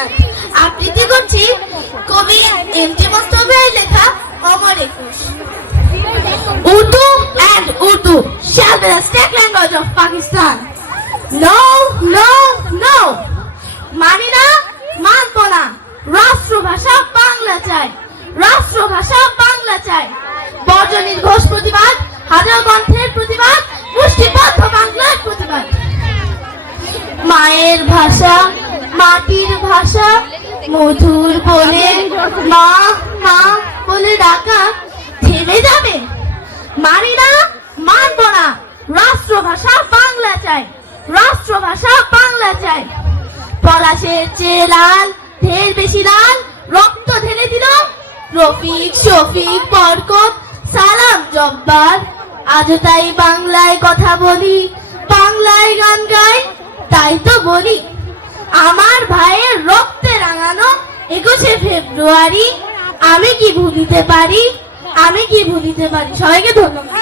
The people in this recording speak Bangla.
রবীন্দ্রনাথ। আবৃত্তি করছি কবি এম.টি. মোস্তফার লেখা অমর একুশ। Urdu and Urdu shall be the state language of Pakistan. No, no, no. মানি না, মানবো না। রাষ্ট্রভাষা বাংলা চাই, রাষ্ট্রভাষা বাংলা চাই। বর্জনীর ঘোষ প্রতিবাদ, হাজার কণ্ঠের প্রতিবাদ, মুষ্টিবদ্ধ বাংলার প্রতিবাদ। মায়ের ভাষা, মাটির ভাষা, মধুর বলে মা মা বলে ডাকা থেমে যাবে? মানি না, মানবো না। রাষ্ট্রভাষা বাংলা চাই, রাষ্ট্রভাষা বাংলা চাই। পলাশের চেয়ে লাল, ঢের বেশি লাল রক্ত ঢেলে দিল রফিক, শফিক, বরকত, সালাম, জব্বার। আজও তাই বাংলায় কথা বলি, বাংলায় গান গাই। তাই তো বলি, আমার ভাইয়ের রক্তে রাঙানো 21শে ফেব্রুয়ারি আমি কি ভুলিতে পারি, আমি কি ভুলিতে পারি। সবাইকে ধন্যবাদ।